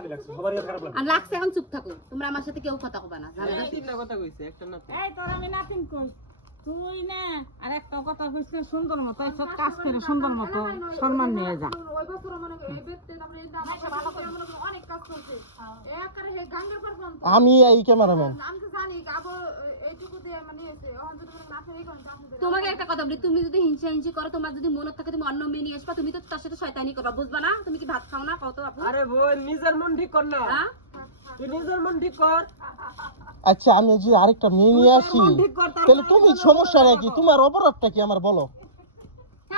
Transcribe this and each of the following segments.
খারাপই লাগছে, সবারই খারাপ লাগছে। আর লাগছে, এখন চুপ থাকো, তোমরা আমার সাথে কেউ কথা কবা না, জানো? তিনটা কথা কইছে, একটা না। এই তোর আমি নাতিন কই তুই না আর একটা কথা কইছ সুন্দর মতো সব কাজ করে সুন্দর মতো সম্মান নিয়ে যা। ওই বছর মনে এই বেতে আমরা এই দাম ভালো করে আমরা অনেক কাজ করছে একারে হে গাঙ্গের পর ফোন আমি এই ক্যামেরাম্যান আমি তো জানি গাবো এইটুকু দিয়ে মানে এসে এখন যদি না ফেরে কোন কাজ তোমাকে একটা কথা বলি, তুমি যদি হিংসা হিংসি করো, তোমার যদি মনে থাকে তুমি অন্য মেয়ে নিয়ে আসবা, তুমি তো তার সাথে শয়তানি করবা, বুঝবা না? তুমি কি ভাত খাও না? কত আপু? আরে বোন, নিজের মন ঠিক কর না। হ্যাঁ? তুই নিজের মন ঠিক কর। আচ্ছা আমি যদি আরেকটা মেয়ে নিয়ে আসি তাহলে তুমি সমস্যাটা কি, তোমার অপরাধটা কি আমার বলো?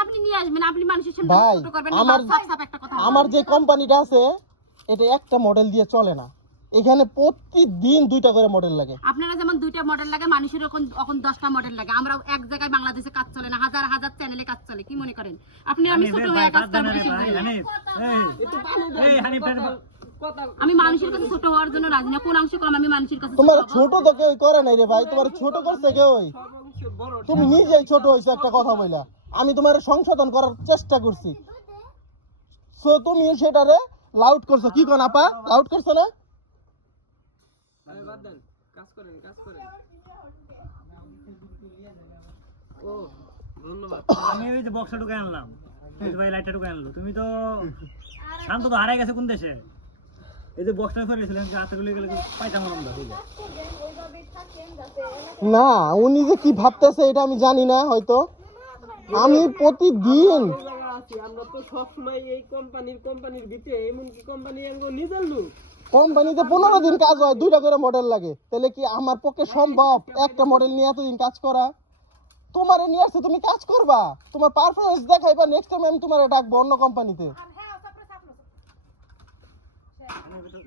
আপনি নিয়ে আসবেন, আপনি মানুষের সামনে ভাই ছোট করবেন না, আমার সাপ সাপ একটা কথা আমার যে কোম্পানিটা আছে এটা একটা মডেল দিয়ে চলে না, এখানে প্রতিদিন 2টা করে মডেল লাগে। আপনারা যেমন 2টা মডেল লাগে, মানুষের এখন 10টা মডেল লাগে। আমরা এক জায়গায় বাংলাদেশে কাজ চলে না, হাজার হাজার চ্যানেলে কাজ চলে, কি মনে করেন আপনি? আমি ছোট হয়ে কাজ করব, আমি মানুষের কাছে ছোট হওয়ার জন্য রাজি না। কোন অংশ করলাম আমি মানুষের কাছে? তোমার ছোট তো কেউ করে নাই রে ভাই, তোমার ছোট করছে কেউ? তুমি নিজেই ছোট হইছো একটা কথা বইলা, আমি তোমার সংশোধন করার চেষ্টা করছি, সো তুমি সেটারে লাউড করছো। কি কোন আপা লাউড করছো না? আরে বাদ দেন, কাজ করেন, কাজ করেন। ও ধন্যবাদ। আমি ওই যে বক্সটা ঢুকে আনলাম, এই ভাই লাইটটা ঢুকে আনলো। তুমি তো শান্ত তো হারাই গেছে কোন দেশে? এই যে বক্সটা ফেলেছিলেন যে হাতে গুলি গেলে পাইতাম আমরা। না উনি যে কি ভাবতেছে এটা আমি জানি না, হয়তো আমি প্রতিদিন আমরা তো সবসময় এই কোম্পানির ভিতরে, এমনকি কোম্পানি নিজের লোক। কোম্পানিতে 15 দিন কাজ হয়, 2টা করে মডেল লাগে, তাহলে কি আমার পক্ষে সম্ভব একটা মডেল নিয়ে এতদিন কাজ করা? তোমারে নিয়ে আসছে, তুমি কাজ করবা, তোমার পারফরমেন্স দেখাইবা, নেক্সট টাইম আমি তোমারে ডাকবো অন্য কোম্পানিতে।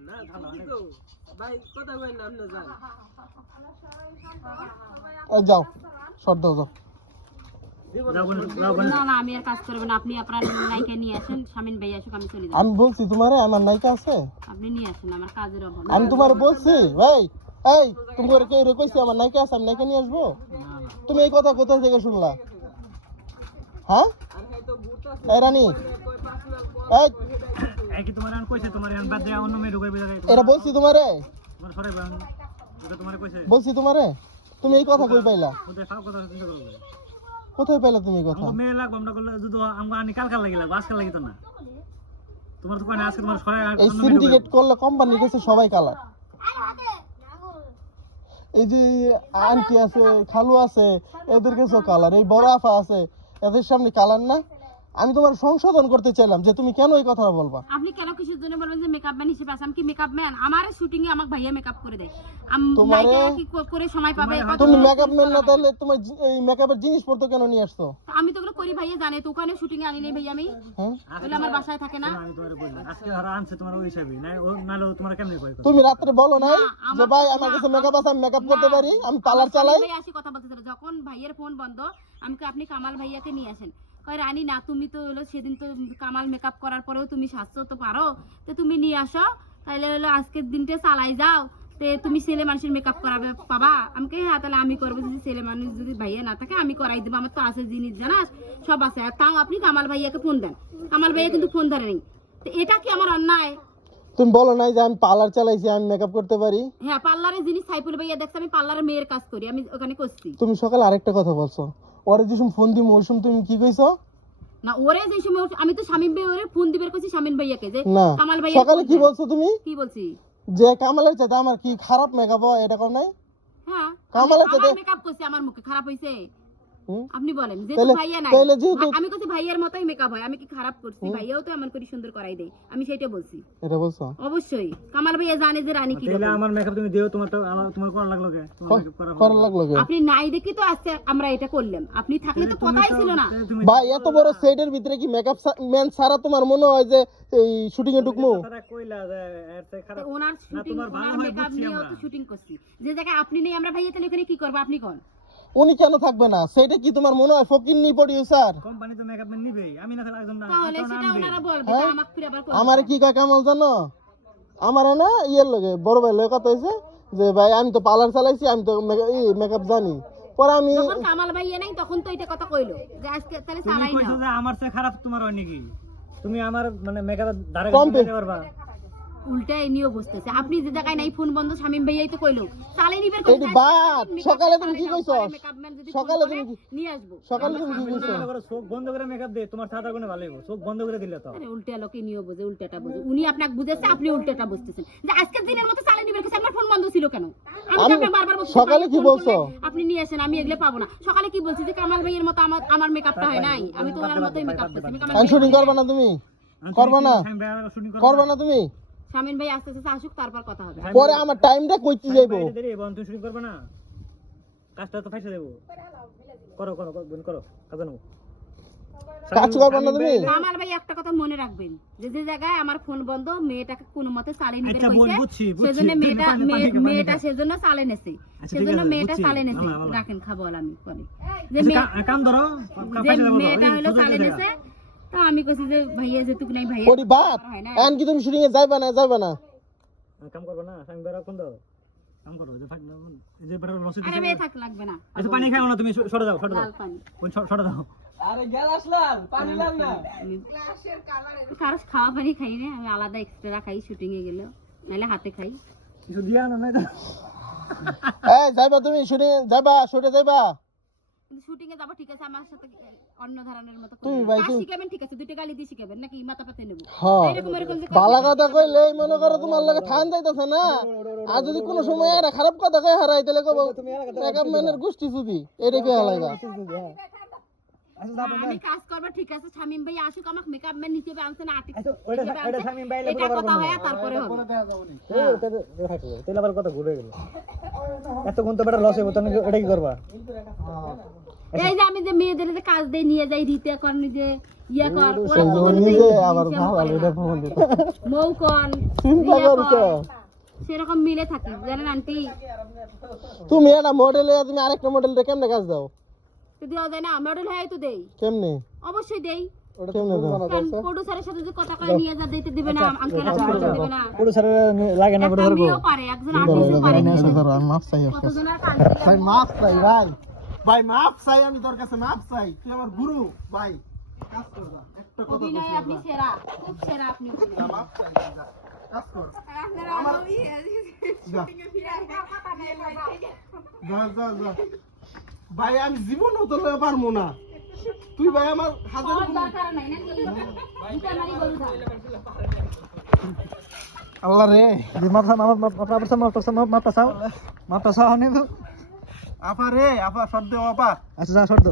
না ঠিকই তো ভাই, কথা কইেন না, আপনি যান। যাও শর্ট দাও যাও। না না, আমি আর কাজ করব না। আপনি আপনার নায়িকা নিয়ে আসেন, শামিন ভাই আসুক, আমি চলে যাব। আমি বলছি তোমারে আমার নায়িকা আছে, আপনি নিয়ে আসেন, আমার কাজের অভাব। আমি তোমারে বলছি ভাই, এই তুমি করে কে কইছি আমার নায়িকা আছে, আমি নায়িকা নিয়ে আসবো? তুমি এই কথা কোথা থেকে শুনলা? হ্যাঁ আর হয়তো গুতা এই রানী, কয় 5 লাখ এই এই কি তোমার আন কইছে তোমার আন বাদ দেয়া অন্য মেয়ে ঢুকাইবে জায়গায়? এটা বলছি তোমারে, তোমার সরাইবে আন। এটা তোমারে কইছে? বলছি তোমারে, তুমি এই কথা কই পাইলা? ওদের খাও কথা চিন্তা করো। কোথায় পাইলা তুমি এই কথা? আমরা মেয়ে লাগবো, আমরা করলে যদি আমরা আনি কালকার লাগি লাগবো, আজকাল লাগি তো না। তোমার দোকানে আজকে তোমার সরাই এই সিন্ডিকেট করলে কোম্পানির কাছে সবাই কালার। এই যে আন্টি আছে, খালু আছে, এদের কাছেও কালার, এই বড় আফা আছে, এদের সামনে কালার না? আমি তোমার সংশোধন করতে চাইলাম যে তুমি কেন এই কথা বলবা। আপনি কেন কিসের জন্য বলবেন যে মেকআপ ম্যান হিসেবে আছে? আমি কি মেকআপ ম্যান? আমার শুটিং এ আমাকে ভাইয়া মেকআপ করে দেয়। তোমারে নায়িকা কি করে সময় পাবে? তুমি মেকআপ ম্যান না, তাহলে তোমার এই মেকআপের জিনিসপত্র কেন নিয়ে আসছো? আমি তো ওগুলো করি ভাইয়া জানে তো, ওখানে শুটিং এ আনি নাই ভাইয়া আমি, হ্যাঁ বলে আমার বাসায় থাকে না। আমি তোমারে বলি আজকে হারা আনছে তোমার ওই হিসাবে না, ও নালে তোমার কেমনে কই? তুমি রাত্রে বলো নাই যে ভাই আমার কাছে মেকআপ আছে, আমি মেকআপ করতে পারি, আমি পার্লার চালাই? ভাই আসি কথা বলতেছিল, যখন ভাইয়ের ফোন বন্ধ, আমি আপনি কামাল ভাইয়াকে নিয়ে আসেন। কয় রানী না, তুমি তো হলো সেদিন তো কামাল মেকআপ করার পরেও তুমি সাজছো তো পারো, তো তুমি নিয়ে আসো, তাহলে হলো আজকের দিনটা চালাই যাও, তে তুমি ছেলে মানুষের মেকআপ করাবে পাবা। আমি কে হ্যাঁ তাহলে আমি করবো, যদি ছেলে মানুষ যদি ভাইয়া না থাকে আমি করাই দেবো, আমার তো আছে জিনিস জানাস সব আছে। আর তাও আপনি কামাল ভাইয়াকে ফোন দেন, কামাল ভাইয়া কিন্তু ফোন ধরে নেই, তো এটা কি আমার অন্যায়? তুমি বলো নাই যে আমি পার্লার চালাইছি, আমি মেকআপ করতে পারি? হ্যাঁ পার্লারের জিনিস সাইফুল ভাইয়া দেখছে, আমি পার্লারের মেয়ের কাজ করি, আমি ওখানে করছি। তুমি সকালে আরেকটা কথা বলছো, ওরে যে ফোন দিমু ওই সময় তুমি কি কইছো? না ওরে যে সময় আমি তো শামিম ভাই ওরে ফোন দিবার কইছি, শামিম ভাইয়াকে যে না কামাল ভাই সকালে কি বলছো তুমি? কি বলছি? যে কামালের চাইতে আমার কি খারাপ মেকআপ হয় এটা কম নাই? হ্যাঁ কামালের আমার সাথে- মেকআপ করছে, আমার মুখে খারাপ হইছে? হুম? আপনি বলেন যে তাহলে- ভাইয়া নাই, তাহলে যেহেতু- আমি কইছি ভাইয়ার মতই মেকআপ হয়, আমি কি খারাপ করছি? ভাইয়াও তো এমন করে সুন্দর করাই দেয়, আমি সেটা বলছি। এটা বলছো? অবশ্যই কামাল ভাইয়া জানে যে রানী কি তাহলে রকম। আমার মেকআপ তুমি দিও, তোমার তো আমার তোমার করা লাগলো কে? তোমার মেকআপ করা করা লাগলো কে? আপনি নাই দেখি তো আজকে আমরা এটা করলাম, আপনি থাকলে তো কথাই ছিল না। তুমি ভাই এত বড় সেটের ভিতরে কি মেকআপ ম্যান সারা তোমার মনে হয় যে এই শুটিং এ ঢুকমু? কথাটা কইলা যে এর থেকে খারাপ ওনার শুটিং তোমার ভালো ওনার হয় মেকআপ বুঝছি নিয়েও আমরা। তো শুটিং করছি, যে জায়গায় আপনি নেই আমরা ভাইয়া, তাহলে ওখানে কি করবো আপনি কোন? উনি কেন থাকবে না? সেটা কি তোমার মনে হয় ফকিন্নি প্রোডিউসার? কোম্পানি তো মেকআপ ম্যান নিবেই, আমি না থাকলে একজন তাহলে সেটা ওনারা বলবে, হ্যাঁ? তা আমাকে ফিরে আবার করবে। আমার কি কয় কামাল জানো? আমার না ইয়ের লগে বড় ভাই লগে কথা হইছে যে ভাই আমি তো পার্লার চালাইছি, আমি তো মেকআপ জানি। পরে আমি যখন কামাল ভাইয়া নাই তখন তো এটা কথা কইলো যে আজকে তাহলে তুমি চালাই কইছো না। যে আমার চেয়ে খারাপ তোমার হয় নাকি? তুমি আমার মানে মেকআপ ধারে কম দিতে পারবা? উল্টা নিয়েও বসতেছে। আপনি যে জায়গায় নাই ফোন বন্ধ, শামিম ভাইয়াই তো কইলো চালাই নিবেন। এটি বাদ। সকালে তুমি কি কইছো? সকালে তুমি নিয়ে আসবো। সকালে তুমি কি কইছো? চোখ বন্ধ করে মেকআপ দে, তোমার সাদা কোনো ভালো হইব। চোখ বন্ধ করে দিলে তো আরে উল্টা লোকে নিয়েও বোঝে, উল্টাটা বোঝে। উনি আপনাকে বুঝাচ্ছে, আপনি উল্টাটা বুঝতেছেন। যে আজকের দিনের মতো চালাই নিবেন, আমার ফোন বন্ধ ছিল কেন? আমি তো আপনাকে বারবার বলছি সকালে কি বলছো? আপনি নিয়ে আসেন, আমি এগুলো পাবো না। সকালে কি বলছি যে কামাল ভাইয়ের মতো আমার মেকআপটা হয় নাই, আমি তো ওনার মতোই মেকআপ করছি। আমি কামাল শুটিং করবা না তুমি? করবা না? করবা না তুমি? শামিম ভাই আস্তে আস্তে আসুক, তারপর কথা হবে। পরে আমার টাইমটা কইতে যাইবো। দেরি বন্ধ শুরু করবে না, কাজটা তো ফাইসা দেব। করো করো বোন করো, কাজ নাও। কাজ করবা না তুমি? কামাল ভাই একটা কথা মনে রাখবেন, যে যে জায়গায় আমার ফোন বন্ধ, মেয়েটাকে কোনো মতে চালিয়ে নিতে আচ্ছা বল, বুঝছি কইছে, সেজন্য মেয়েটা সেজন্য চালে নেছে, আচ্ছা, সেজন্য ঠিক আছে, মেয়েটা বুঝছি। চালে নেছে। ভালো, ভালো। রাখেন খাবো আমি পরে। যে কাম ধরো, যে মেয়েটা হলো চালে নেছে, তো আমি কইছি যে ভাইয়া যেতুক নাই ভাইয়া ওরি বাদ। এন কি তুমি শুটিং এ যাইবা না? যাইবা না? কাম করবে না, আমি বেরা কোন দাও কাম করো, যে ফাট এই যে বেরা লসে আরে মেয়ে থাক লাগবে না, আচ্ছা পানি খাও না তুমি, সরে যাও, সরে যাও লাল পানি। কোন সরে যাও। আরে গ্লাস লাল পানি লাল না কারো খাওয়া পানি খাই না, আমি আলাদা এক্সট্রা খাই শুটিং এ গেলে, নাহলে হাতে খাই। কিছু দিয়া না নাই এই যাইবা তুমি শুটিং যাইবা? শুটে যাইবা? কিন্তু শুটিং এ যাবো ঠিক আছে, আমার সাথে অন্য ধরনের মতো তুমি ভাই, কাজ তুমি- শিখাবেন ঠিক আছে, দুইটা গালি দিয়ে শিখাবেন নাকি মাথা পাতে নেব? হ্যাঁ, এরকম এরকম যে ভালো কথা কইলে মনে করো তোমার লাগে থান যাইতাছে না। আর যদি কোনো সময় একটা খারাপ কথা কই হারাই তাহলে কব মেকআপ ম্যানের গোষ্ঠী চুদি, এটা কি হালাইবা? আমি কাজ করব ঠিক আছে, শামিম ভাই আসুক, আমাকে মেকআপ ম্যান নিতে হবে, আনছেন আর্টিস্ট আচ্ছা ওইটা শামিম ভাই এটা কথা হয় তারপরে হবে। তেল আবার কথা ঘুরে গেল, এতক্ষণ তো বেটা লস হইব, তুমি এটা কি করবা? এই যে আমি যে মেয়েদের যে কাজ দেই নিয়ে যাই দিতে কর, নিজে ইয়া কর, ওরা সেই জন্য নিজে আবার ভালো এটা ফোন দিতে মৌকন চিন্তা করছো? সেরকম মিলে থাকি জানেন আন্টি। তুমি একটা মডেলে তুমি আরেকটা মডেল কেমনে কাজ দাও? তো দেওয়া যায় না, মডেল হয় তো দেই, কেমনে? অবশ্যই দেই। কেমনে দাও? কারণ প্রোডিউসারের সাথে যে কথা কয় নিয়ে যা দিতে দিবে না, আঙ্কেল দিবে না। পুরো স্যার লাগে না, একটা মেয়েও পারে, একজন আর্টিস্টও পারে। আমি মাপ চাই কতজনের কাজ ভাই, মাপ চাই ভাই, ভাই মাপ চাই, আমি তোর কাছে মাপ চাই, তুই আমার গুরু ভাই। কাজ কর যা, একটা কথা বলছি অভিনয় আপনি সেরা, খুব সেরা আপনি অভিনয়। মাপ চাই যা, কাজ কর যা যা যা। ভাই আমি জীবনও তো লইয়া পারবো না, তুই ভাই আমার হাজার সব দরকার নাই নাকি দুটা মারি গরু দাও। আল্লাহ রে। মাপটা চাও আপা রে, আপা শর্ট দেও আপা। আচ্ছা যা শর্ট